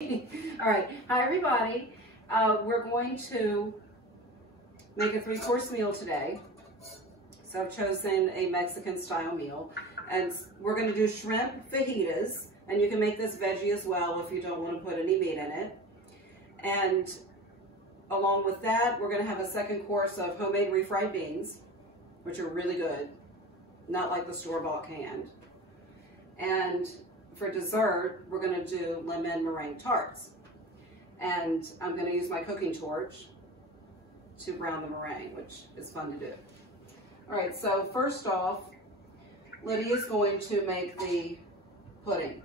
All right, hi everybody. We're going to make a 3-course meal today. So I've chosen a Mexican style meal, and we're going to do shrimp fajitas, and you can make this veggie as well if you don't want to put any meat in it. And along with that, we're going to have a second course of homemade refried beans, which are really good, not like the store-bought canned. And for dessert, we're going to do lemon meringue tarts. And I'm going to use my cooking torch to brown the meringue, which is fun to do. All right, so first off, Lydia's going to make the pudding.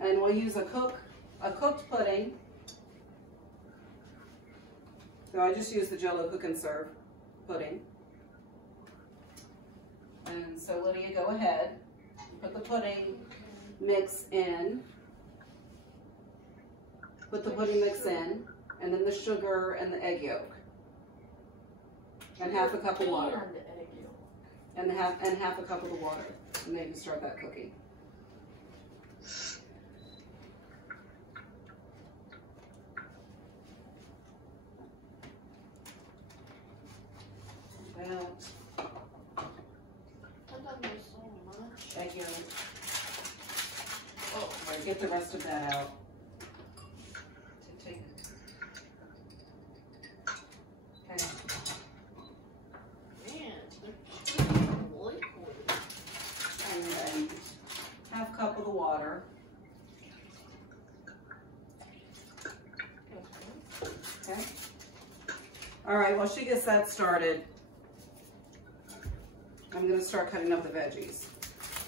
And we'll use a cooked pudding. So I just use the Jell-O Cook and Serve pudding. And so Lydia, go ahead. Put the pudding mix in. Put the pudding mix in, and then the sugar and the egg yolk. And half a cup of water. And half a cup of the water. And then you can start that cooking. Egg yolk. Oh, right, get the rest of that out. Okay. Man, they're liquid. And then half cup of the water. Okay. All right, while she gets that started, I'm going to start cutting up the veggies.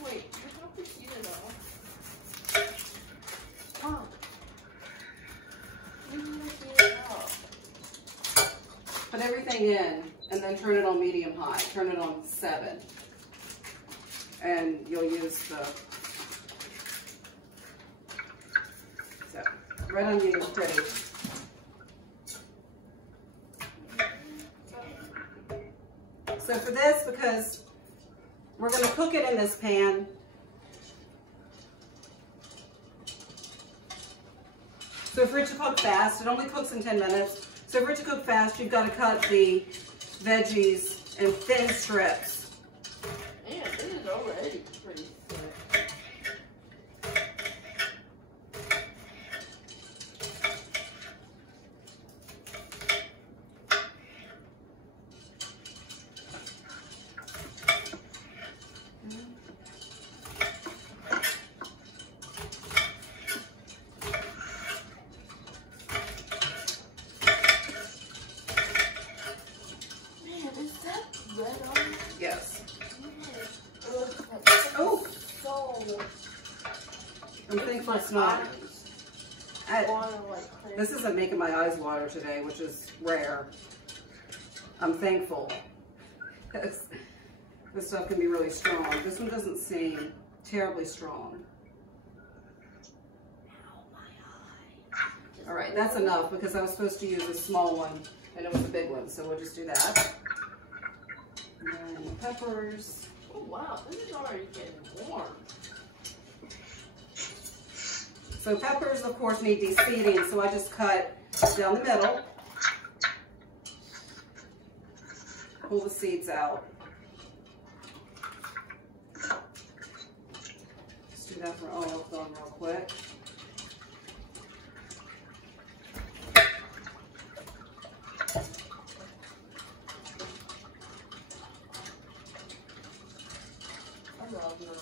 Wait, you have to heat it up. Oh. You need to heat it up. Put everything in and then turn it on medium high. Turn it on 7. And you'll use the, so, red onion is pretty. So for this, because we're going to cook it in this pan, so for it to cook fast, it only cooks in 10 minutes. So for it to cook fast, you've got to cut the veggies in thin strips. Man, this is already pretty thick. Yes. Oh! I'm thankful it's not. This isn't making my eyes water today, which is rare. I'm thankful. This stuff can be really strong. This one doesn't seem terribly strong. All right, that's enough because I was supposed to use a small one and it was a big one, so we'll just do that. And then the peppers. Oh wow, this is already getting warm. So peppers, of course, need de-seeding, so I just cut down the middle. Pull the seeds out. Just do that for olive oil real quick. I love meringue.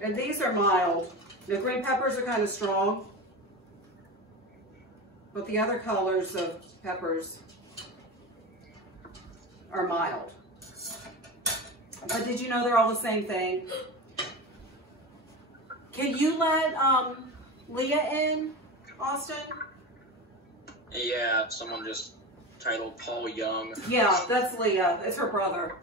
And these are mild. The green peppers are kind of strong, but the other colors of peppers are mild. But did you know they're all the same thing? Can you let Leah in, Austin? Yeah, someone just titled Paul Young. Yeah, that's Leah. It's her brother.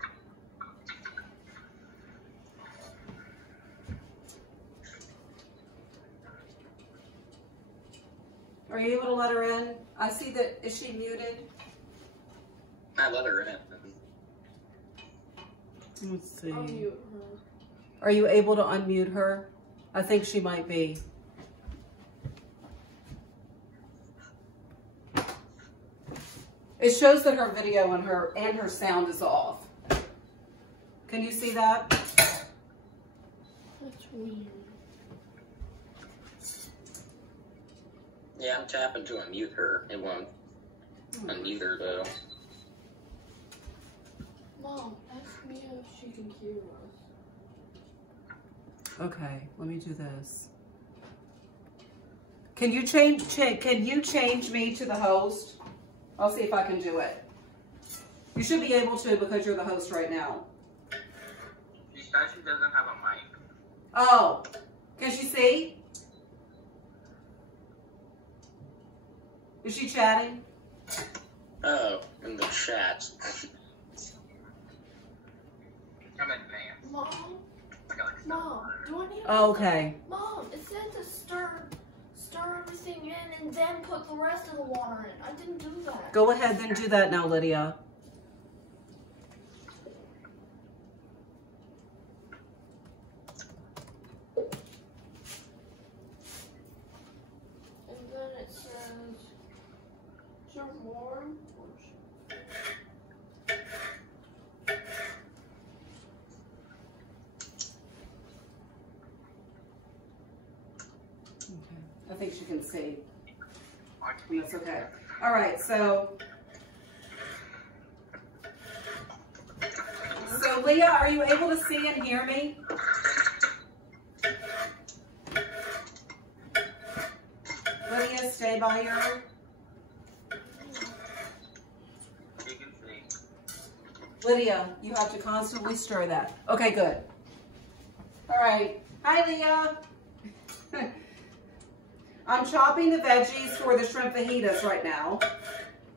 Are you able to let her in? I see that, is she muted? I let her in. Let's see. I'll mute her. Are you able to unmute her? I think she might be. It shows that her video and her sound is off. Can you see that? That's weird. Yeah, I'm tapping to unmute her. It won't unmute her though. Mom, ask me if she can hear us. Okay, let me do this. Can you change me to the host? I'll see if I can do it. You should be able to because you're the host right now. She says she doesn't have a mic. Oh, can she see? Is she chatting? Oh, in the chat. I'm in advance. Mom? Mom, do I need to... Oh, okay. Mom, it said to stir everything in and then put the rest of the water in. I didn't do that. Go ahead, then do that now, Lydia. And then it says, serve warm. I think she can see. That's okay. All right, so Leah, are you able to see and hear me? Lydia, stay by your... You can see. Lydia, you have to constantly stir that. Okay, good. All right. Hi, Leah. I'm chopping the veggies for the shrimp fajitas right now.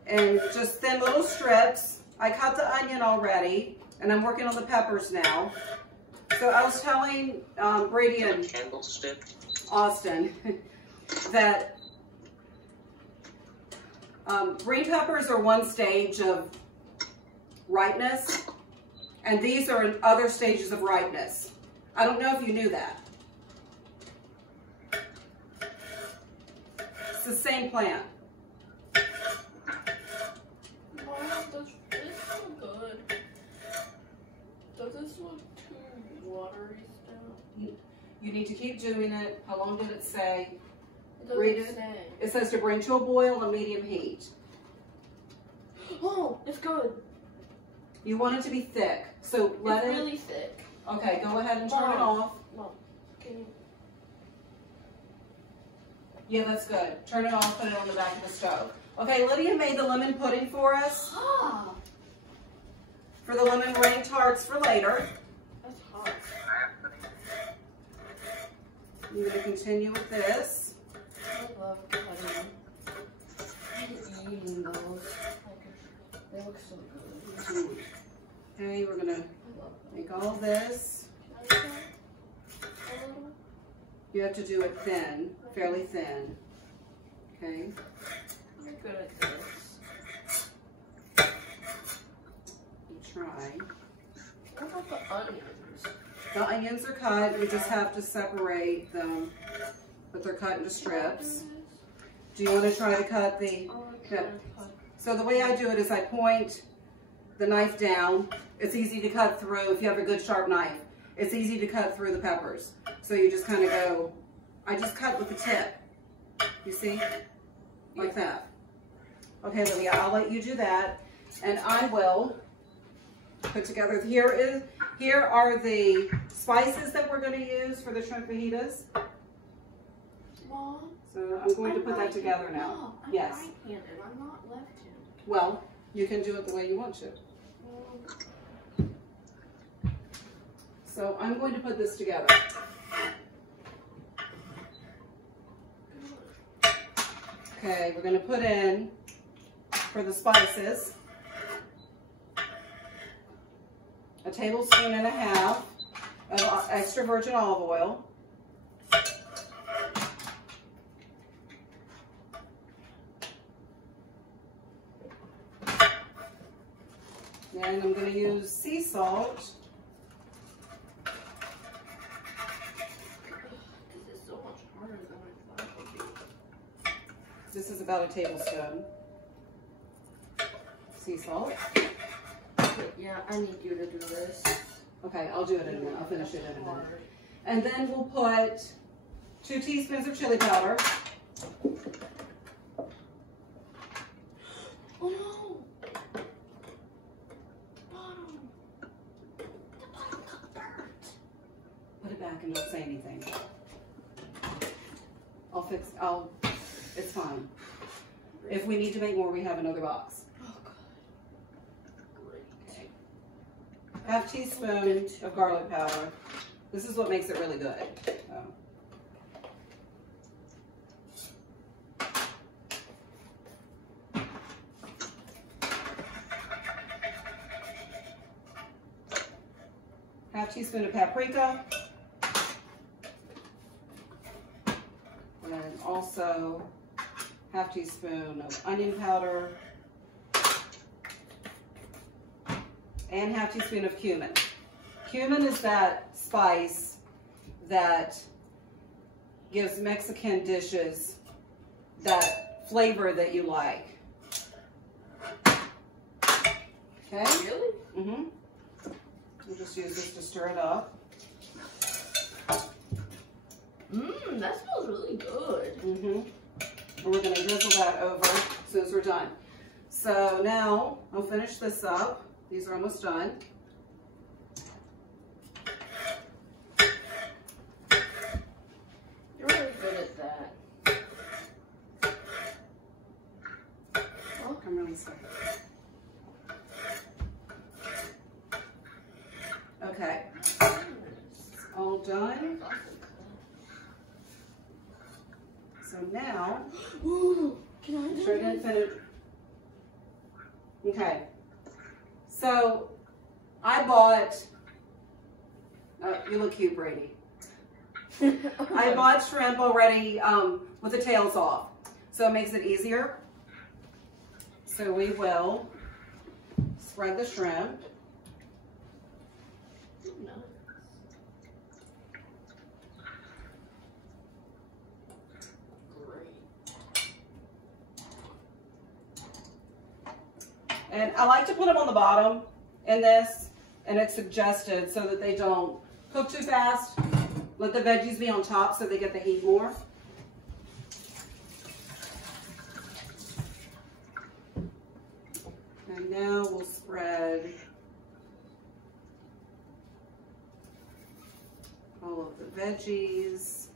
And just thin little strips. I cut the onion already. And I'm working on the peppers now. So I was telling Brady and Candlestick. Austin that green peppers are one stage of ripeness. And these are in other stages of ripeness. I don't know if you knew that. It's the same plant. Mom, does this look good? Does this look too watery still? You need to keep doing it. How long did it say? It doesn't Read it. say. It says to bring to a boil on medium heat. Oh, it's good. You want it to be thick. So let It's it... really thick. Okay, go ahead and turn it off. Mom, can you... Yeah, that's good. Turn it off, put it on the back of the stove. Okay, Lydia made the lemon pudding for us. Ah, For the lemon meringue tarts for later. that's hot. I'm going to continue with this. I love cutting. I'm eating those. They look so good. Okay, we're going to I love them. make all this. Can I try a little? You have to do it thin, fairly thin. Okay. You're good at this. Try. What about the onions? The onions are cut. You just have to separate them, but they're cut into strips. Do you want to try to cut the... So the way I do it is I point the knife down. It's easy to cut through if you have a good sharp knife. It's easy to cut through the peppers. So you just kind of go, I just cut with the tip. You see? Like that. Okay, Lydia, I'll let you do that. And I will put together, here are the spices that we're going to use for the shrimp fajitas. Mom? So I'm going to put that together now. Mom, I'm Yes. right-handed. I'm not left-handed. Well, you can do it the way you want to. So I'm going to put this together. Okay, we're going to put in, for the spices, a tablespoon and a half of extra virgin olive oil. And I'm going to use sea salt. This is so much harder than I thought it would be. This is about a tablespoon. Sea salt. But yeah, I need you to do this. Okay, I'll do it in a minute. I'll finish it in a minute. And then we'll put 2 teaspoons of chili powder. Oh no! Bottom. The bottom got burnt. Put it back and don't say anything. It's fine. If we need to make more, we have another box. Oh god. Great. Okay. Half teaspoon of garlic powder. This is what makes it really good. So. Half teaspoon of paprika. And then also half teaspoon of onion powder. And half teaspoon of cumin. Cumin is that spice that gives Mexican dishes that flavor that you like. Okay? Really? Mm-hmm. We'll just use this to stir it up. Mmm, that smells really good. Mm-hmm. And we're going to drizzle that over as soon as we're done. So now I'll finish this up. These are almost done. You're really good at that. Oh, I'm really sorry. Okay. It's all done. So now, Ooh, can I do sure I didn't finish. Okay. So I bought, you look cute, Brady. I bought shrimp already with the tails off. So it makes it easier. So we will spread the shrimp. No. And I like to put them on the bottom in this, and it's suggested so that they don't cook too fast. Let the veggies be on top so they get the heat more. And now we'll spread all of the veggies.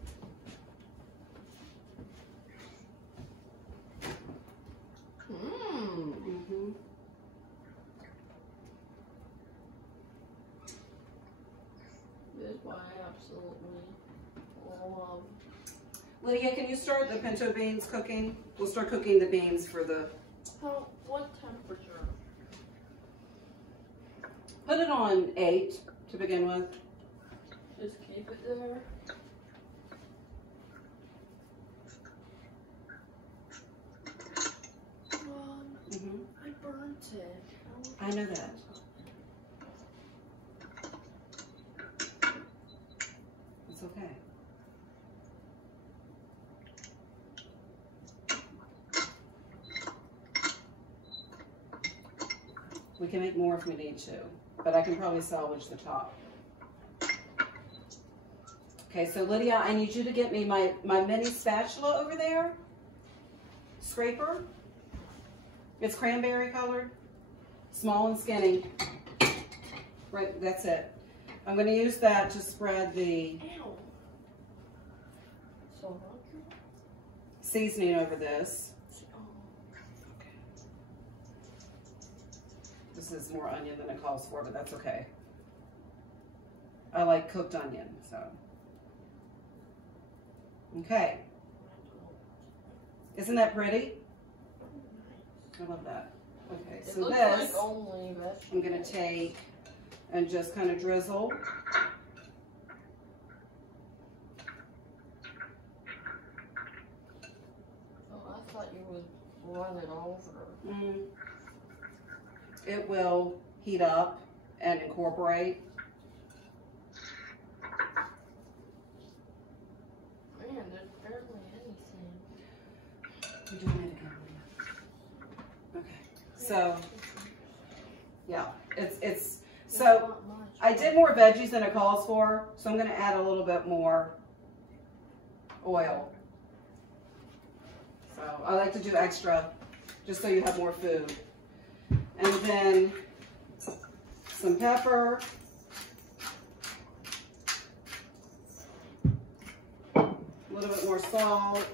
Mm-hmm. This is why I absolutely love. Lydia, can you start the pinto beans cooking? We'll start cooking the beans for the... What temperature? Put it on 8 to begin with. Just keep it there. I burnt it. I know that. It's okay. We can make more if we need to, but I can probably salvage the top. Okay, so Lydia, I need you to get me my mini spatula over there. Scraper. It's cranberry colored, small and skinny. Right, that's it. I'm going to use that to spread the seasoning over this. This is more onion than it calls for, but that's okay. I like cooked onion, so. Okay. Isn't that pretty? I love that. Okay, so this, I'm going to take and just kind of drizzle. Oh, I thought you would run it over. It will heat up and incorporate. Man, there's barely anything. You're doing it again. Okay. So, yeah, so Not much. I did more veggies than it calls for, so I'm going to add a little bit more oil. So I like to do extra just so you have more food. And then some pepper. A little bit more salt.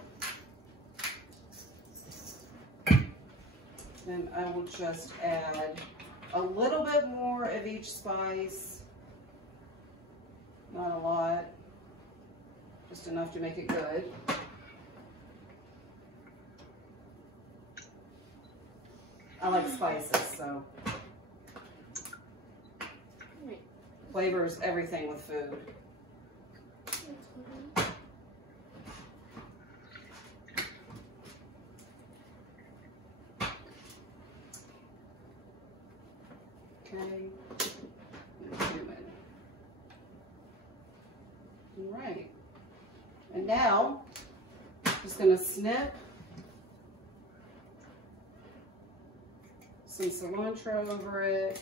Then I will just add a little bit more of each spice. Not a lot. Just enough to make it good. I like spices, so flavors everything with food. Okay, cumin. All right, and now just going to snip some cilantro over it.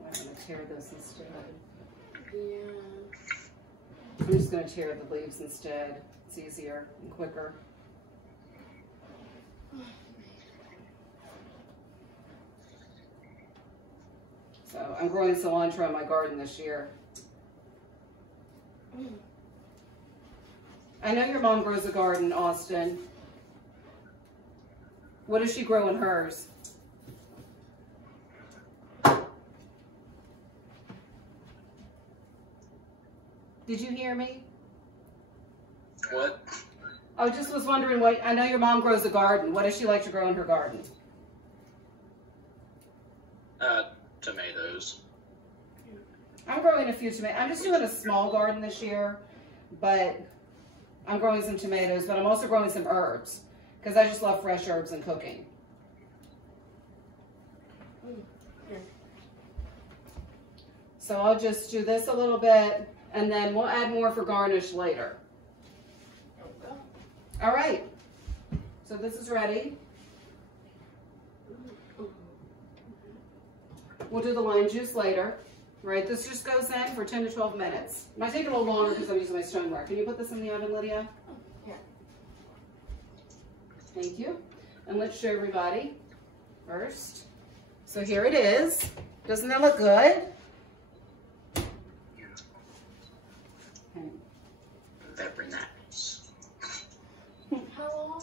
I'm going to tear this instead. Yeah. I'm just going to tear the leaves instead. It's easier and quicker. So I'm growing cilantro in my garden this year. I know your mom grows a garden, Austin. What does she grow in hers? Did you hear me? What? I just was wondering what, I know your mom grows a garden. What does she like to grow in her garden? Tomatoes. I'm growing a few tomatoes. I'm just doing a small garden this year, but I'm growing some tomatoes, but I'm also growing some herbs because I just love fresh herbs and cooking. So I'll just do this a little bit and then we'll add more for garnish later. Okay. All right, so this is ready. We'll do the lime juice later, right? This just goes in for 10 to 12 minutes. It might take a little longer because I'm using my stoneware. Can you put this in the oven, Lydia? Yeah. Thank you. And let's show everybody first. So here it is. Doesn't that look good? Okay. Very nice. How long?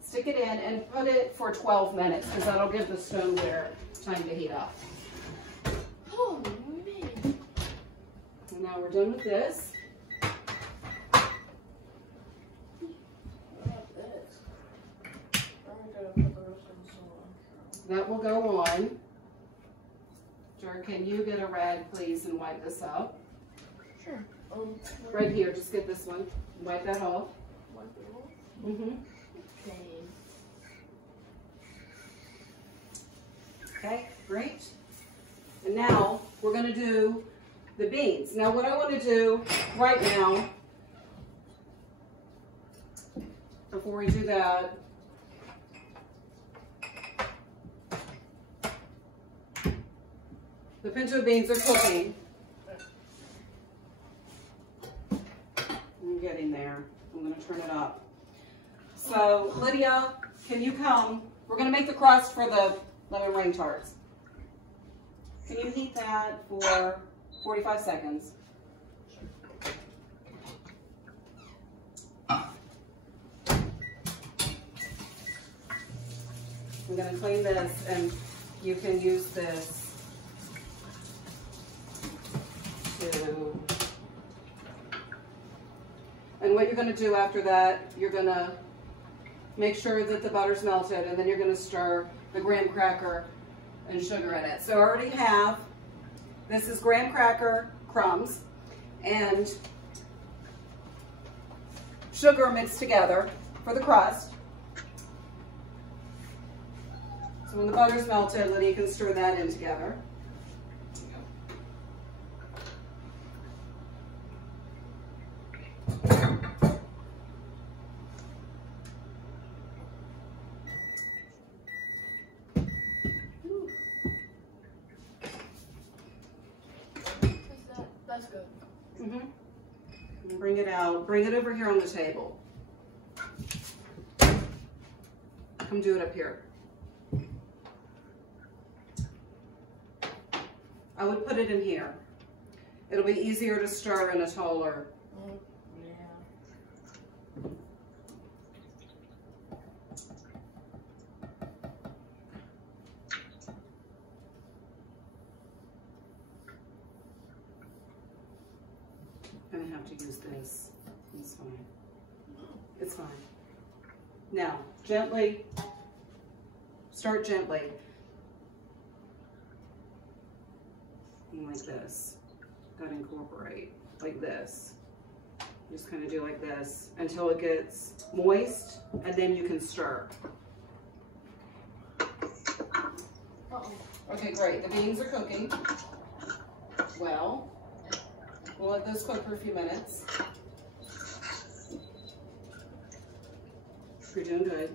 Stick it in and put it for 12 minutes because that'll give the stoneware time to heat up. Oh, man. And now we're done with this. What about this? I'm gonna put the rest of the That will go on. Jar, can you get a rag, please, and wipe this up? Sure. Right here, just get this one. Wipe that off. Wipe it off? Mm-hmm. Okay. Okay, great. And now we're going to do the beans. Now what I want to do right now, before we do that, the pinto beans are cooking. I'm getting there. I'm going to turn it up. So Lydia, can you come? We're going to make the crust for the lemon meringue tarts. Can you heat that for 45 seconds? I'm going to clean this and you can use this to, and what you're going to do after that, you're going to make sure that the butter's melted, and then you're going to stir the graham cracker and sugar in it. So I already have, this is graham cracker crumbs and sugar mixed together for the crust. So when the butter's melted, then you can stir that in together. That's good. Mm-hmm. Bring it out. Bring it over here on the table. Come do it up here. I would put it in here. It'll be easier to stir in a taller. Yeah. I'm gonna have to use this. It's fine. It's fine. Now, gently, start gently. And like this. Gotta incorporate like this. Just kind of do like this until it gets moist, and then you can stir. Uh-oh. Okay, great. The beans are cooking well. We'll let those cook for a few minutes. You're doing good.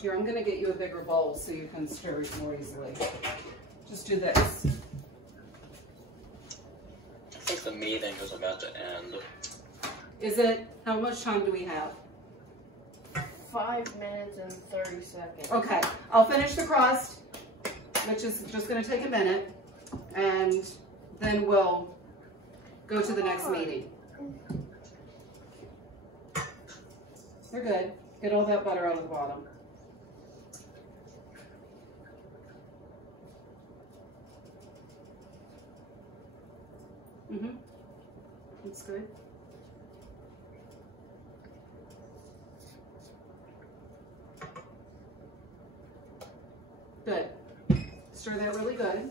Here, I'm going to get you a bigger bowl so you can stir it more easily. Just do this. I think the meeting is about to end. Is it? How much time do we have? 5 minutes and 30 seconds. Okay, I'll finish the crust, which is just going to take a minute, and then we'll go to the next meeting. We're good. Get all that butter out of the bottom. Mm-hmm. That's good. Good. Stir that really good.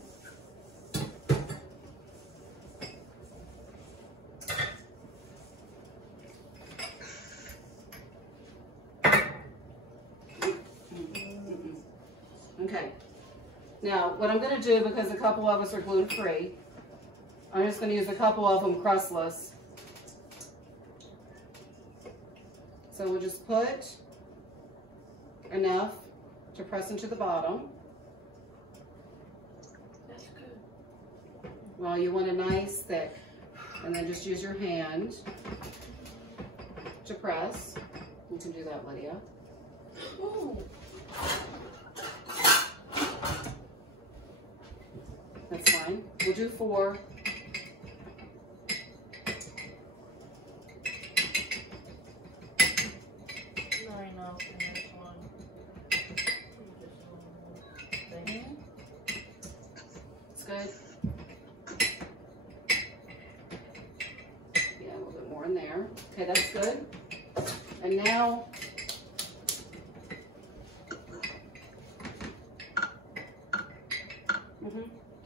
Okay. Now, what I'm going to do, because a couple of us are gluten-free, I'm just going to use a couple of them crustless. So we'll just put enough to press into the bottom. That's good. Well, you want a nice thick, and then just use your hand to press. You can do that, Lydia. Ooh. That's fine. We'll do 4. Not enough in this one. It's good. Yeah, a little bit more in there. Okay, that's good. And now,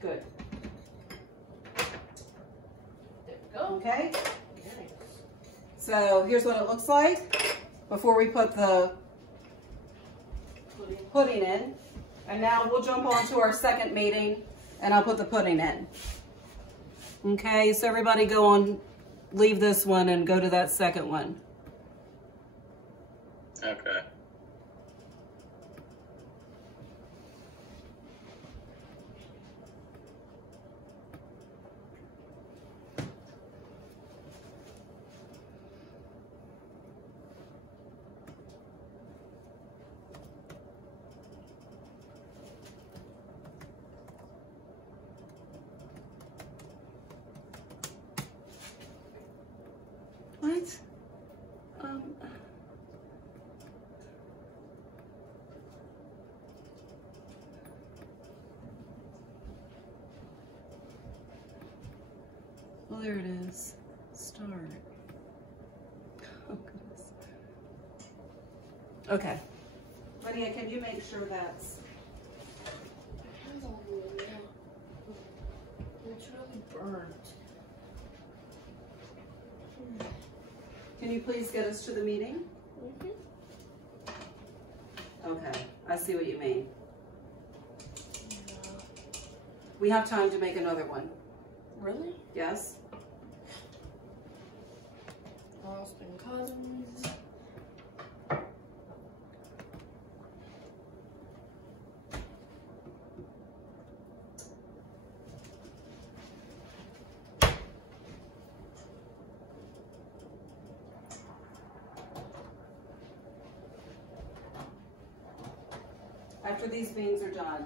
good. There we go. Okay, Nice. so here's what it looks like before we put the pudding in. And now we'll jump on to our second meeting, and I'll put the pudding in. Okay, so everybody go on, leave this one and go to that second one. Okay. What? Oh, there it is. Start. Oh, goodness. Okay. Lydia, can you make sure that's... It's really burnt. Can you please get us to the meeting? Mm-hmm. Okay, I see what you mean. Yeah. We have time to make another one. Really? Yes? Austin Cousins. After these beans are done,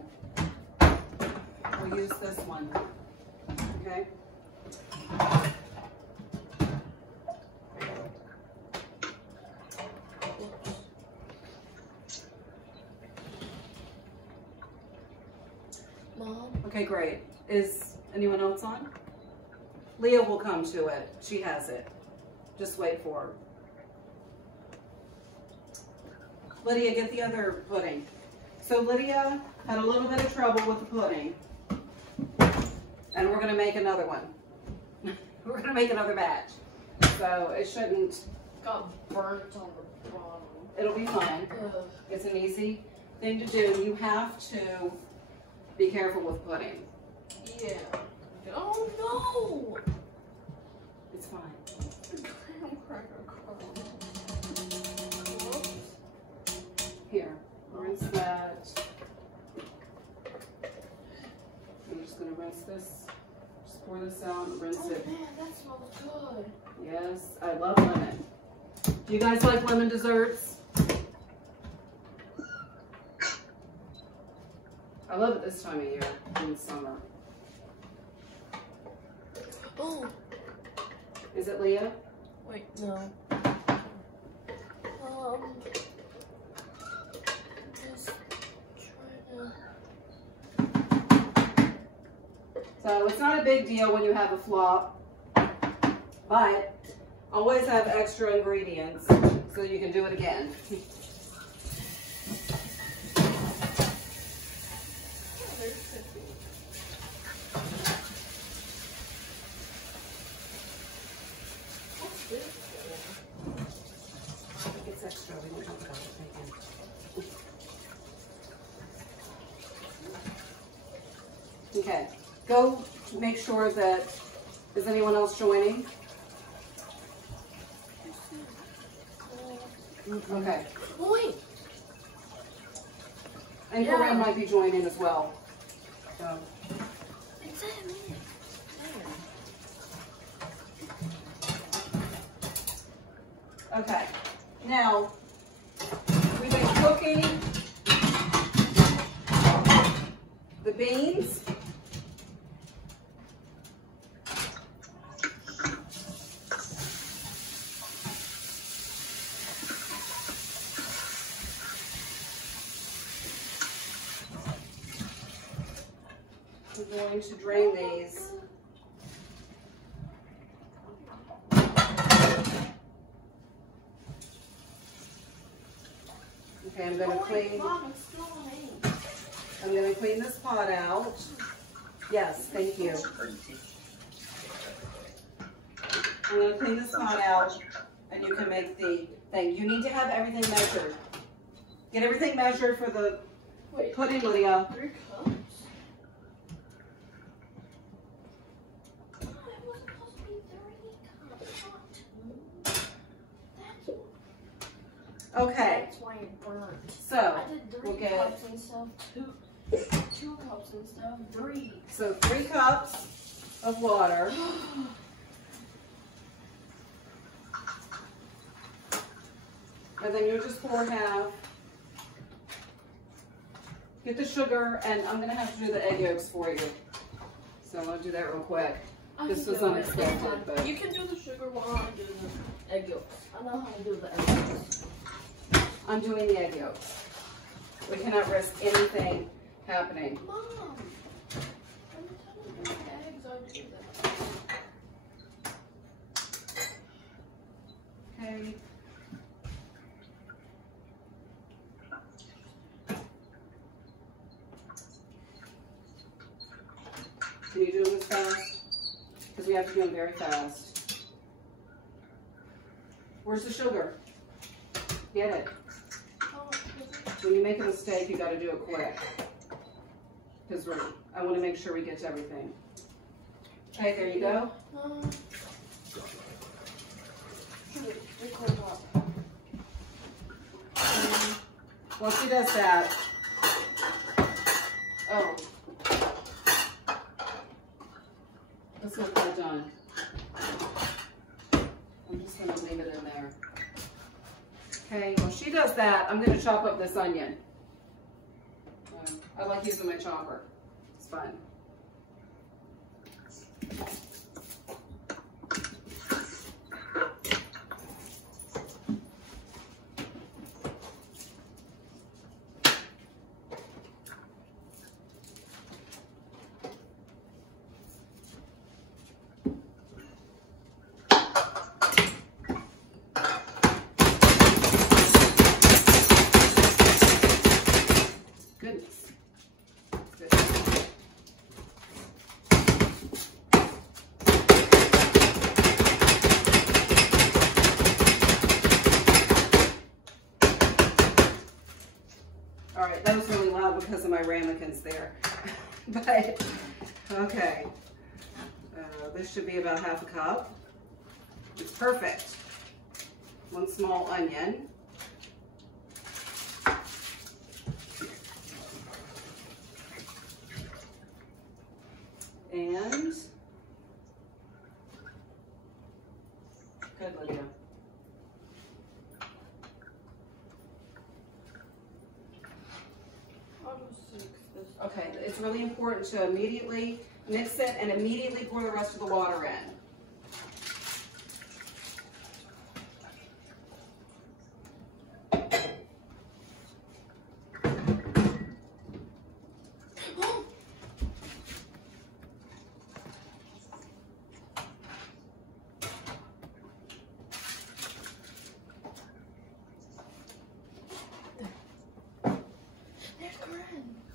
we'll use this one, okay? Mom? Okay, great. Is anyone else on? Leah will come to it. She has it. Just wait for her. Lydia, get the other pudding. So Lydia had a little bit of trouble with the pudding. And we're going to make another one. We're going to make another batch. So it shouldn't... Got burnt on the bottom. It'll be fine. Ugh. It's an easy thing to do. You have to be careful with pudding. Yeah. Oh no! It's fine. Graham cracker crumb. Here, rinse that. I'm just going to rinse this. Just pour this out and rinse Oh it. man, that smells good. Yes, I love lemon. Do you guys like lemon desserts? I love it this time of year in summer. Oh, Is it Leah? wait, no. Just trying to. So it's not a big deal when you have a flop, but always have extra ingredients so you can do it again. It's extra. We don't talk about it again. Okay. Go make sure that, is anyone else joining? Okay. Wait. And Yeah. Corinne might be joining as well. So. It's at me. Okay. Now, we've been cooking the beans. We're going to drain these. Okay, I'm going to clean. I'm going to clean this pot out. Yes, thank you. I'm going to clean this pot out, and you can make the thing. You need to have everything measured. Get everything measured for the pudding, Lydia. 3 cups? Okay, That's why it burnt. so I did 3 we'll get cups instead of 2 cups instead of 3. so 3 cups of water. And then you'll just pour half. Get the sugar, and I'm going to have to do the egg yolks for you. So I'm going to do that real quick. This was unexpected, but... You can do the sugar while I do the egg yolks. I know how to do the egg yolks. I'm doing the egg yolks. We cannot risk anything happening. Mom! Every time I do the eggs, I do that. Okay. Can you do them as fast? Because we have to do them very fast. Where's the sugar? Get it. When you make a mistake, you got to do it quick. Because I want to make sure we get to everything. Okay, there you go. While she does that, oh, this is all done. I'm just going to leave it in there. Okay, well she does that, I'm going to chop up this onion. I like using my chopper. It's fun. All right, that was really loud because of my ramekins there. But, okay. This should be about half a cup. It's perfect. One small onion. And, good, Lydia. Okay, it's really important to immediately mix it and immediately pour the rest of the water in.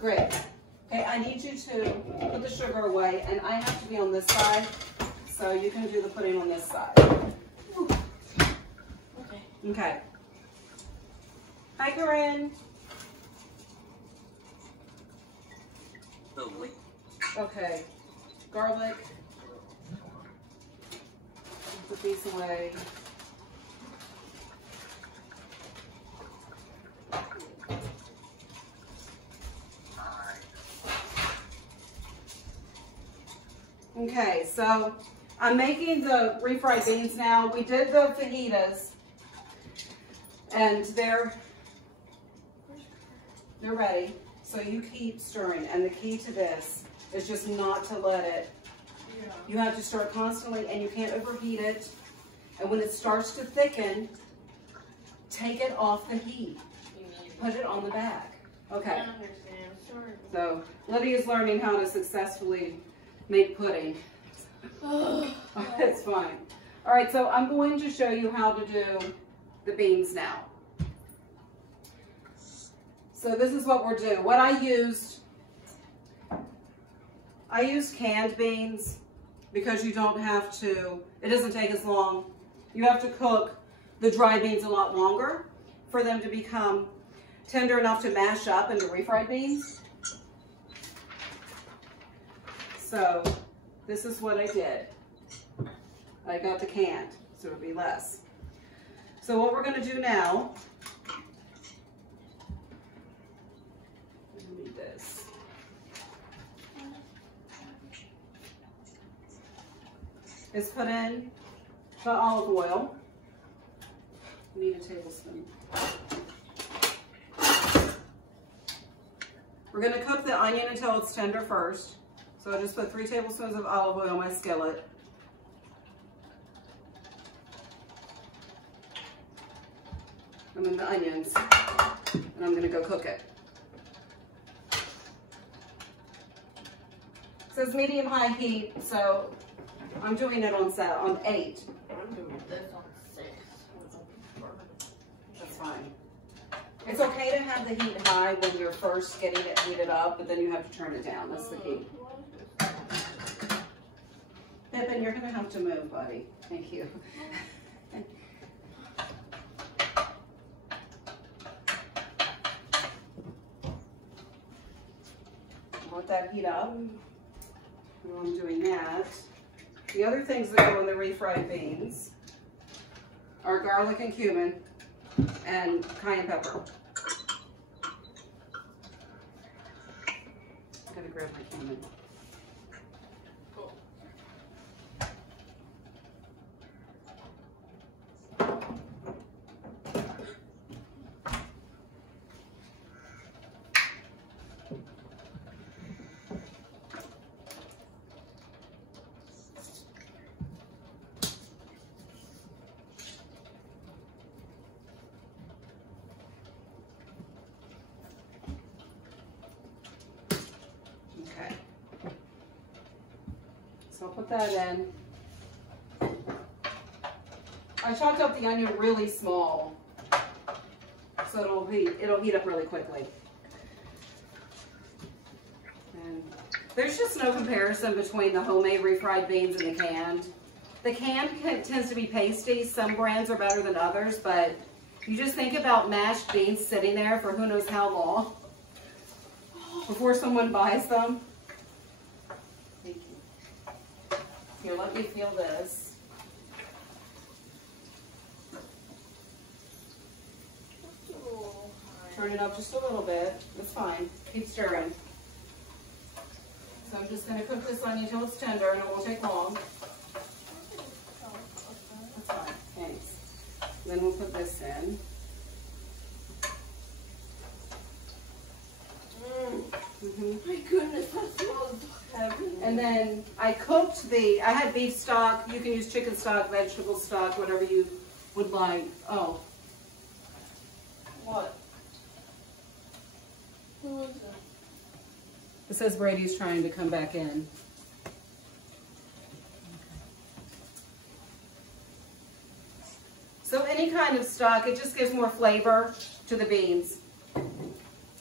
Great. Okay, I need you to put the sugar away, and I have to be on this side, so you can do the pudding on this side. Okay. Okay. Hi, Corinne. Okay. Garlic. Put these away. Okay, so I'm making the refried beans now. We did the fajitas, and they're ready. So you keep stirring, and the key to this is just not to let it. Yeah. You have to stir constantly, and you can't overheat it. And when it starts to thicken, take it off the heat. Put it on the back. Okay. I understand. Sorry. So Lydia's learning how to successfully make pudding. It's fine. All right, so I'm going to show you how to do the beans now. So this is what we're doing. What I used canned beans because you don't have to, it doesn't take as long. You have to cook the dry beans a lot longer for them to become tender enough to mash up into refried beans. So this is what I did. I got the canned, so it'll be less. So what we're going to do now, I need this. Is put in the olive oil. I need a tablespoon. We're going to cook the onion until it's tender first. So I just put 3 tablespoons of olive oil on my skillet. And then the onions. And I'm going to go cook it. It says medium-high heat, so I'm doing it on 8. I'm doing this on 6. have the heat high when you're first getting it heated up, but then you have to turn it down. That's the key. Pippin, you're going to have to move, buddy. Thank you. Let that heat up. While I'm doing that, the other things that go in the refried beans are garlic and cumin and cayenne pepper. I'm gonna grab my cumin. So I'll put that in. I chopped up the onion really small, so it'll heat up really quickly. And there's just no comparison between the homemade refried beans and the canned. The canned tends to be pasty. Some brands are better than others, but you just think about mashed beans sitting there for who knows how long before someone buys them. Here, let me feel this. Turn it up just a little bit. It's fine. Keep stirring. So I'm just going to cook this onion until it's tender, and it won't take long. That's fine. Thanks. Then we'll put this in. My goodness, that smells heavy. And then I had beef stock. You can use chicken stock, vegetable stock, whatever you would like. Oh. What? Who is it? It says Brady's trying to come back in. So any kind of stock, it just gives more flavor to the beans.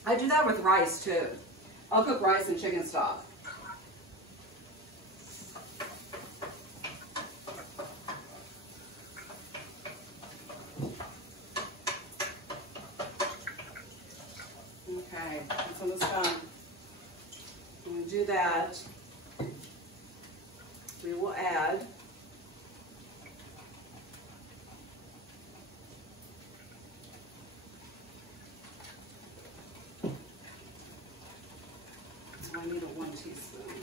I do that with rice too. I'll cook rice and chicken stock. Okay, that's almost done. When we do that, we will add I need a 1 teaspoon.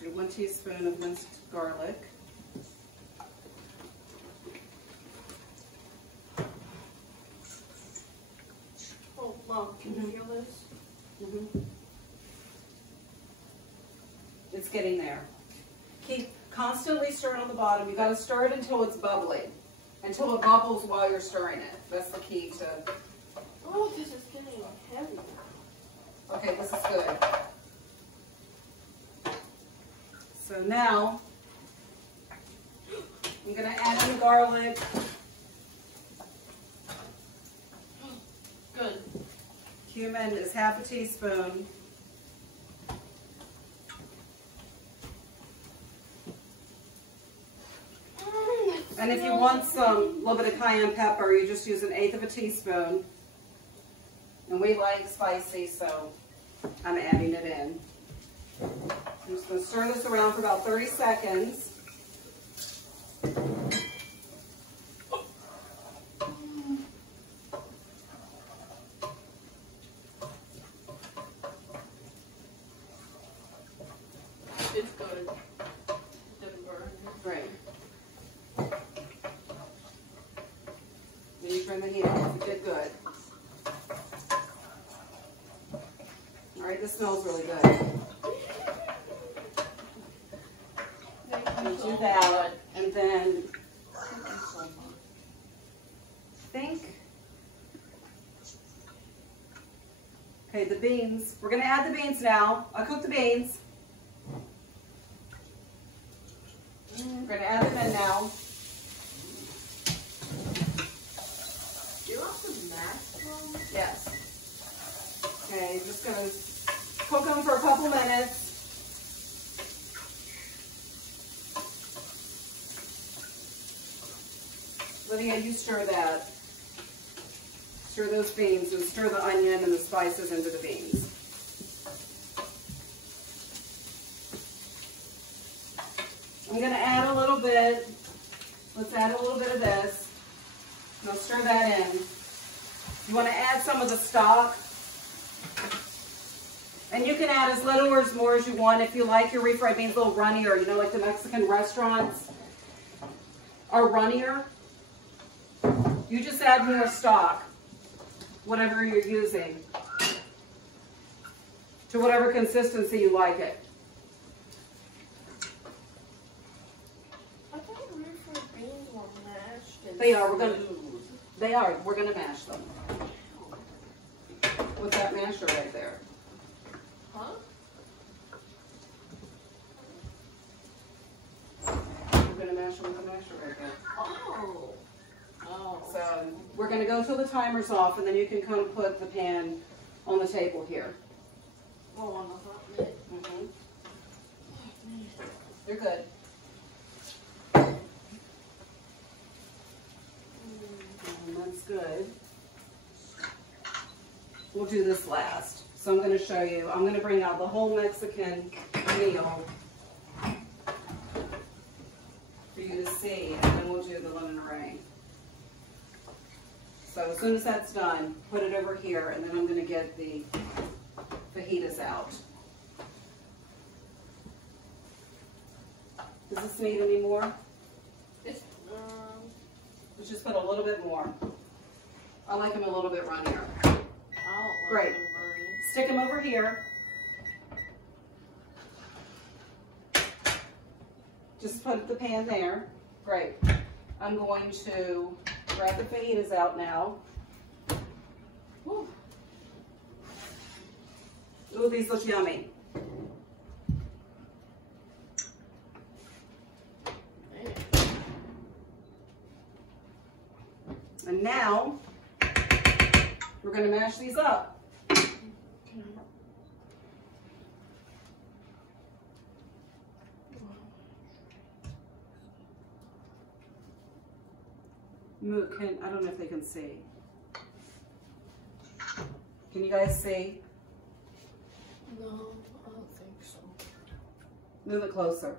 Do 1 teaspoon of minced garlic. Oh, Mom, can you feel this? It's getting there. Keep constantly stirring on the bottom. You got to stir it until it's bubbly, until it bubbles while you're stirring it. That's the key to. Oh, this is getting heavy. Okay, this is good. So now, I'm going to add in the garlic. Good. Cumin is half a teaspoon. And if you want some little bit of cayenne pepper, you just use 1/8 of a teaspoon. And we like spicy, so I'm adding it in. I'm just going to stir this around for about 30 seconds. It's good. It didn't burn. Great. Then you turn the heat off. You did good. All right, this smells really good. We'll do that, and then okay, the beans. We're gonna add the beans now. I'll cook the beans. We're gonna add them in now. Okay, just gonna cook them for a couple minutes. Lydia, you stir that. Stir those beans and stir the onion and the spices into the beans. I'm going to add a little bit. Let's add a little bit of this. And I'll stir that in. You want to add some of the stock. And you can add as little or as more as you want. If you like your refried beans a little runnier, you know, like the Mexican restaurants are runnier, you just add more stock, whatever you're using, to whatever consistency you like it. I thought refried beans were mashed. They are. We're gonna mash them with that masher right there. Huh? We're gonna mash them with the masher right there. Oh. Oh. So we're gonna go till the timer's off, and then you can kind of put the pan on the table here. Oh, on the hot mitt. Mm-hmm. You're good. That's good. We'll do this last. So I'm going to show you. I'm going to bring out the whole Mexican meal for you to see, and then we'll do the lemon meringue. So as soon as that's done, put it over here, and then I'm going to get the fajitas out. Does this need any more? Let's just put a little bit more. I like them a little bit runnier. Great. Stick them over here. Just put the pan there. Great. I'm going to grab the fajitas out now. Ooh, these look yummy. And now, we're going to mash these up. I don't know if they can see. Can you guys see? No, I don't think so. Move it closer.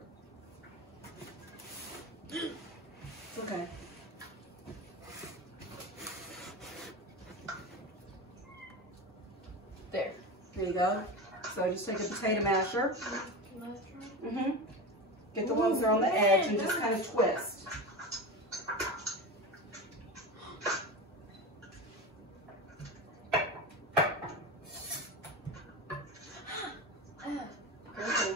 It's okay. There you go. So just take a potato masher. Can I try? Mm-hmm. Get the ones that are on the edge and just kind of twist. Careful.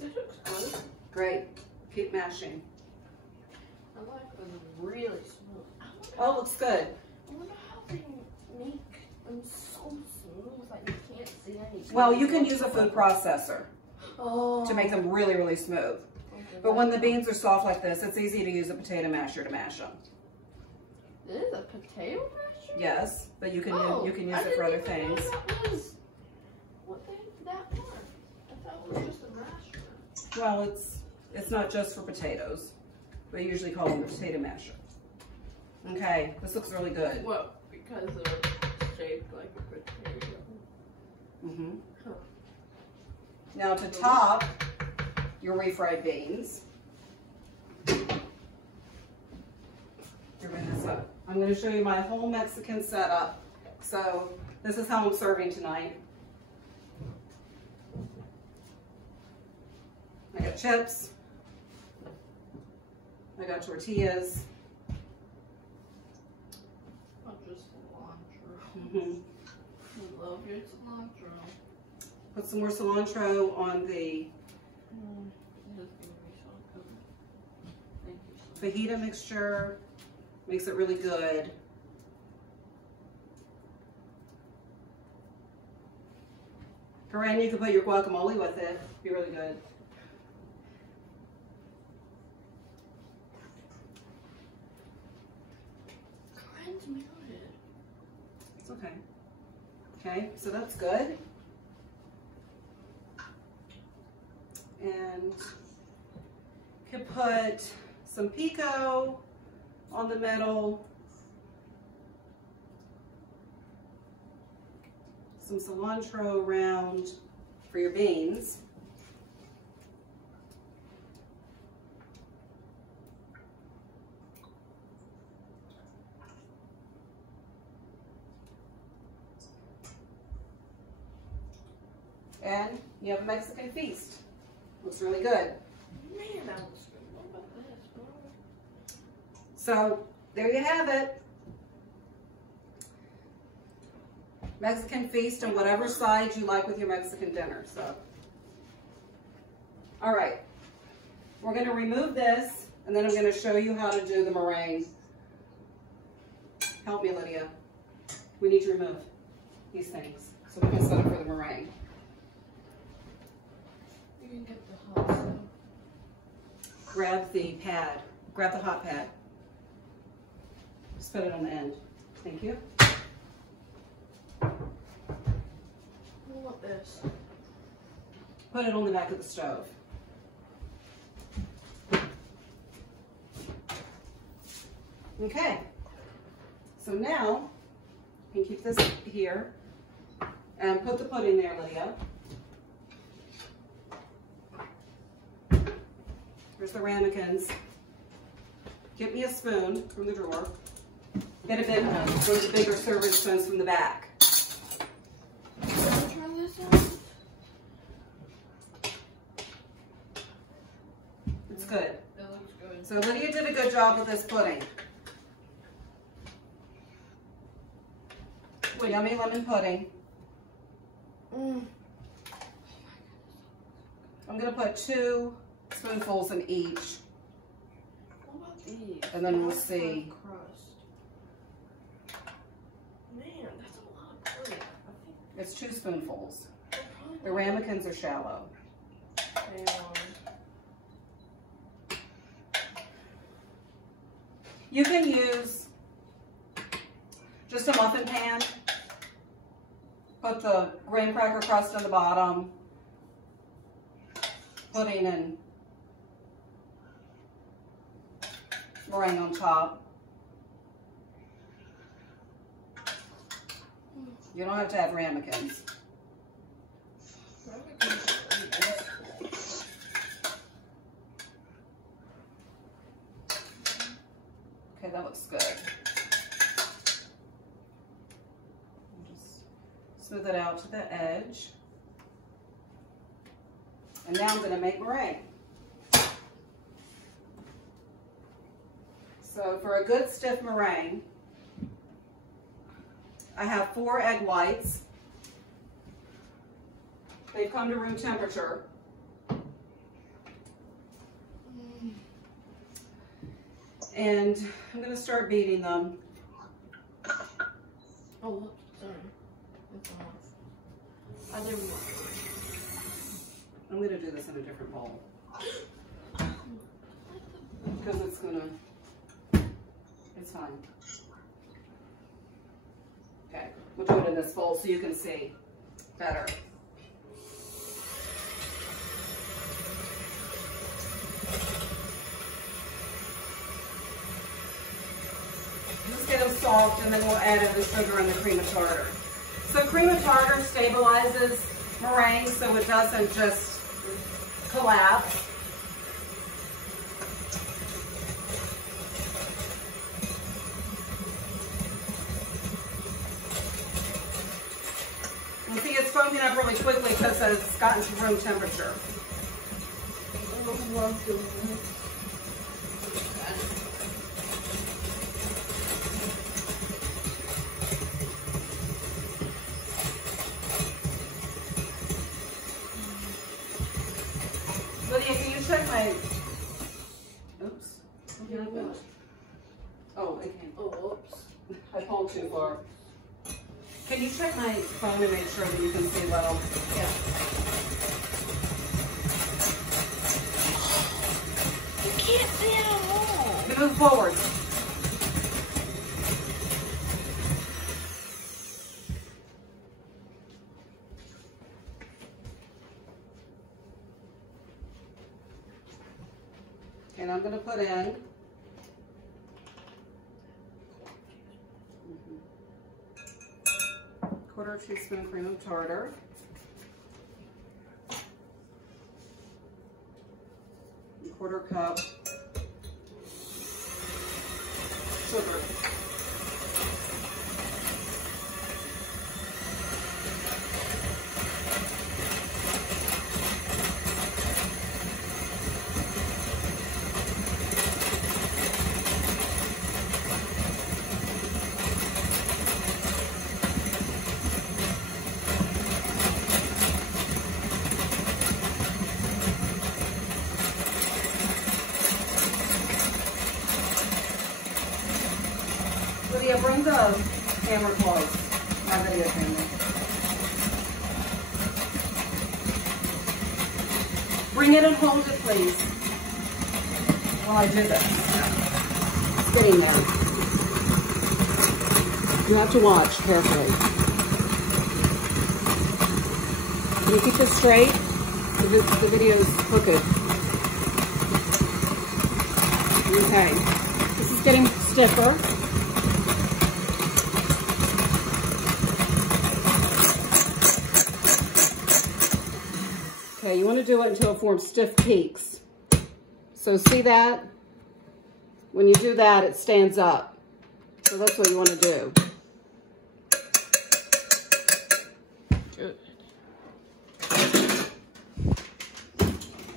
This looks good. Great. Keep mashing. I like them really smooth. Oh, looks good. I wonder how they make them so smooth that you can't see anything. Well, you can use a food processor Oh. to make them really, really smooth. Okay, But when the beans are soft like this, it's easy to use a potato masher to mash them. This is a potato masher? Yes, but you can use I it for other didn't even know things. that was what that was. I thought it was just a masher. Well, it's not just for potatoes. We usually call them a potato masher. Okay, this looks really good. What? Because they're shaped like a potato. Mm-hmm. Huh. Now to top your refried beans, you're bring this up. I'm going to show you my whole Mexican setup. So this is how I'm serving tonight. I got chips. I got tortillas. Oh, just cilantro. Mm-hmm. I love your cilantro. Put some more cilantro on the This is gonna be so good. Thank you so fajita mixture. Makes it really good. Corinne, you can put your guacamole with it. Be really good. Corinne's muted. It's okay. Okay, so that's good. And you could put some pico on the middle. Some cilantro around for your beans. And you have a Mexican feast. Looks really good. Man, that looks good. What about this? So there you have it. Mexican feast and whatever side you like with your Mexican dinner. So, all right, we're going to remove this, and then I'm going to show you how to do the meringue. Help me, Lydia. We need to remove these things so we can set up for the meringue. You can get the hot stuff. Grab the pad. Grab the hot pad. Just put it on the end. Thank you. What about this? Put it on the back of the stove. Okay. So now, you can keep this here and put the pudding there, Lydia. Here's the ramekins. Get me a spoon from the drawer. Get a big one, one of the bigger serving spoons from the back. Try this one. It's good. That looks good. So Lydia did a good job with this pudding. Well, yummy lemon pudding. I'm gonna put 2 spoonfuls in each. What about these? And then we'll see. Crust. Man, that's a lot of pudding. I think It's 2 spoonfuls. probably The ramekins are shallow. they are. You can use just a muffin pan. Put the graham cracker crust on the bottom. Pudding and meringue on top. You don't have to have ramekins. Okay, that looks good. Just smooth it out to the edge. And now I'm going to make meringue. So for a good stiff meringue, I have 4 egg whites. They've come to room temperature. And I'm going to start beating them. Oh, look, sorry. It's off. I didn't want it. I'm going to do this in a different bowl. Because it's going to, it's fine. Okay, we'll do it in this bowl so you can see better. Just get them soft, and then we'll add in the sugar and the cream of tartar. So cream of tartar stabilizes meringue so it doesn't just collapse. You see it's foaming up really quickly because it's gotten to room temperature. I love doing this. Lydia, can you check my, oops, what did I put? Oh, I can't. little too far. Can you check my phone and make sure that you can see well? Yeah. You can't see it at all. Move forward. And I'm going to put in quarter teaspoon cream of tartar, quarter cup sugar, Lydia, bring the camera close, my video camera. Bring it and hold it, please, while I do this. It's getting there. You have to watch carefully. Can you keep this straight? The video's crooked. Okay. This is getting stiffer. Okay, you want to do it until it forms stiff peaks. So see that? When you do that, it stands up. So that's what you want to do. Good.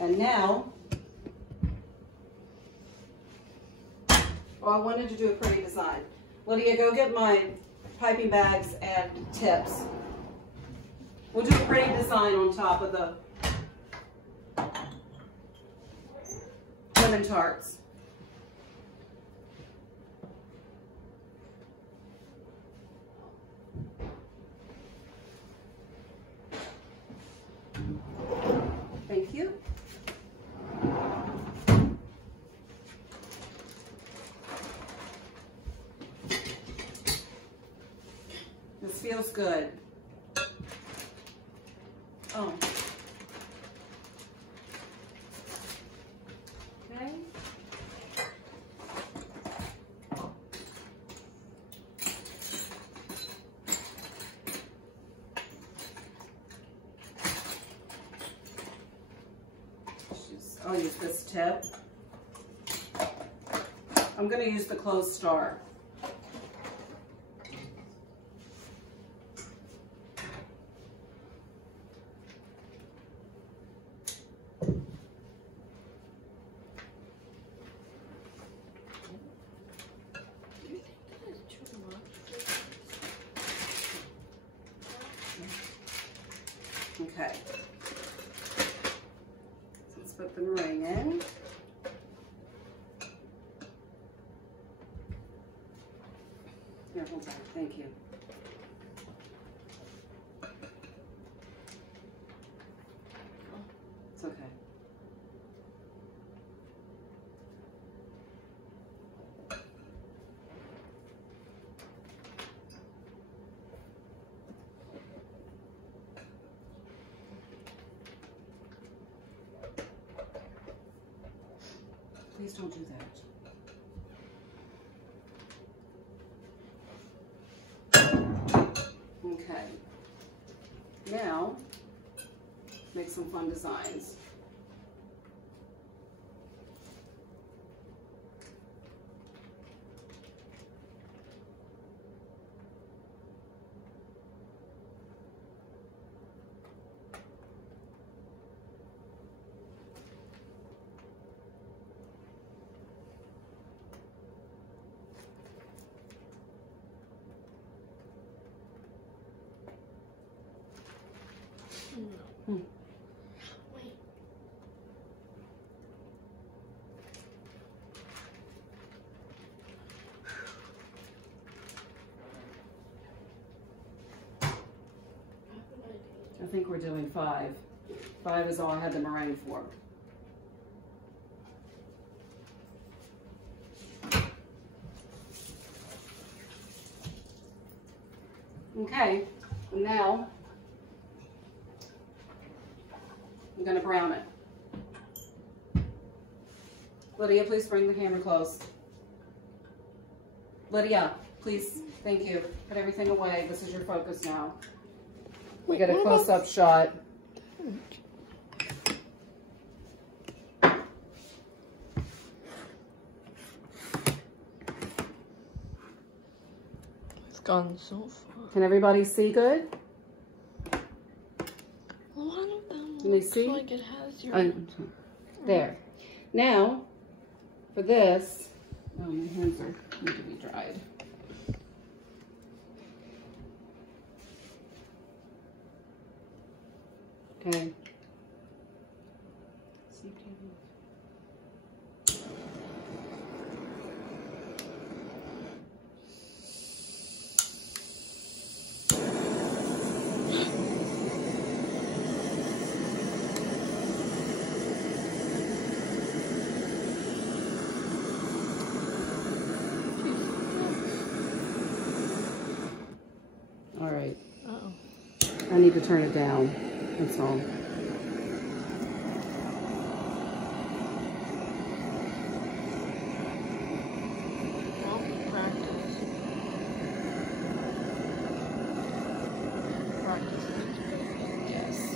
And now, I wanted to do a pretty design. Lydia, go get my piping bags and tips. We'll do a pretty design on top of the lemon tarts. Thank you. This feels good. Oh. Okay. I'll use this tip. I'm going to use the closed star. Okay. So let's put the meringue in. Here, hold on. Thank you. It's okay. Please don't do that. Okay. Now, make some fun designs. No. Wait. think we're doing 5. 5 is all I had the meringue for. Okay, now I'm going to brown it. Lydia, please bring the camera close. Lydia, please, thank you. Put everything away. This is your focus now. We get a close-up shot. It's gone so far. Can everybody see good? One of them Can they looks see? like it has your... There. Now, for this, oh, my hands need to be dried. Okay. All right. Uh-oh. I need to turn it down. That's all. Yes.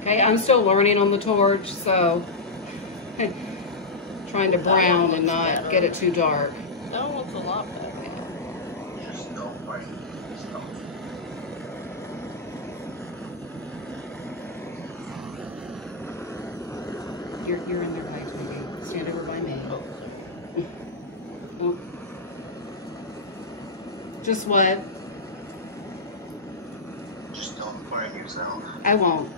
Okay, I'm still learning on the torch, so trying to brown and not get it too dark. That one looks a lot better. You're in their way, maybe. Stand over by me. Oh. Just what? Just don't burn yourself. I won't.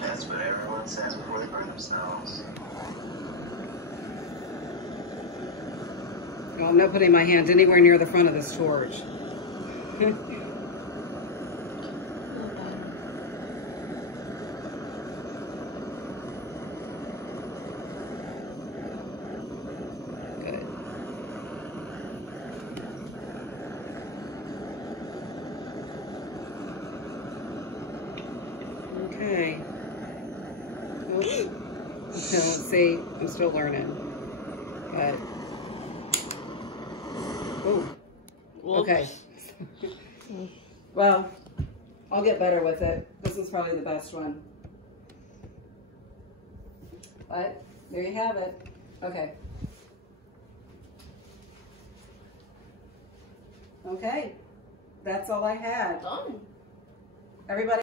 That's what everyone says before they burn themselves. Well, I'm not putting my hand anywhere near the front of this torch. Okay. Oops. Okay, let's see. I'm still learning. But. Oh. Okay. Well, I'll get better with it. This is probably the best one. But there you have it. Okay. Okay. That's all I had. Done. Everybody.